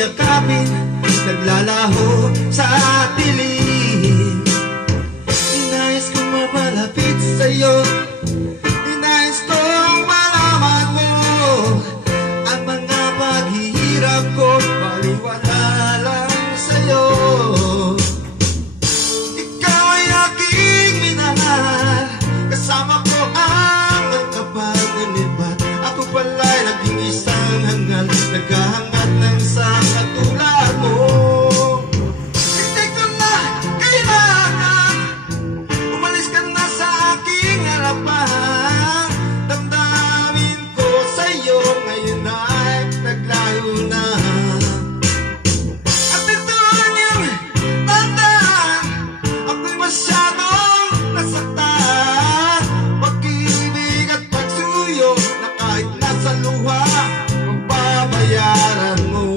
yakapin, naglalaho sa dilim. Inayos kong mapalapit sa'yo, inayos kong malaman mo ang mga paghihirap ko, baliwala lang sa'yo. Ikaw ay aking minahal, kasama ko ang magkapag-unibat. Ako pala'y naging isang hangal, naghahangat ng sa katulad mo. Hindi ko na kailangan, umalis ka na sa aking harapan. Damdamin ko sa'yo ngayon ay naglayo na. At ito yung tandaan, ako'y masyadong nasaktan. Pag-ibig at pagsuyo na kahit nasa luha, magbabayaran mo.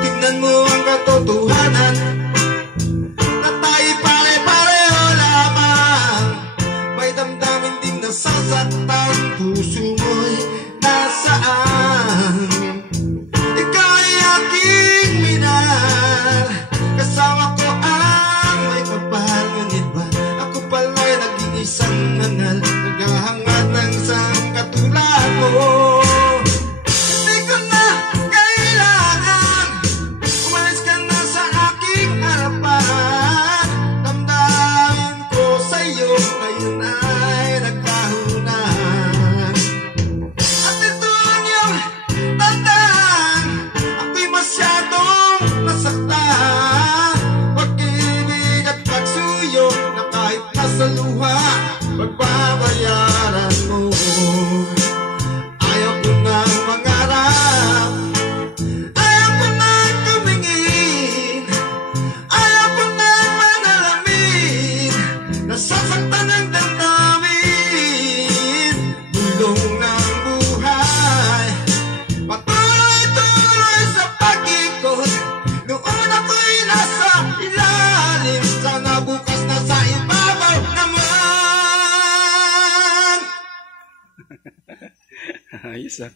Tingnan mo ang katotohanan, na tayo pare-pareho lamang. May damdamin din nasasaktan, puso mo'y nasaan. Ikaw ay aking minahal, kasama ko ang may kapal. Ngunit ba ako pala'y naging isang hangal, naghahangat ng isang katulad mo. Hindi ko na kailangan, umalis ka na sa aking harapan. Damdamin ko sa'yo ngayon ay naglaho na. At ito yung tandaan, ako'y masyadong nasaktan. Pag-ibig at pagsuyo na kahit nasa luha, magbabayaran mo. Ayaw ko nang mangarap, ayaw ko nang tumingin, ayaw ko nang manalamin. Nasasaktan ang damdamin, bulong ng buhay. Patuloy-tuloy sa pag-ikot, noon ako'y nasa ilalim, sana bukas nasa ibabaw naman. Ayos ah.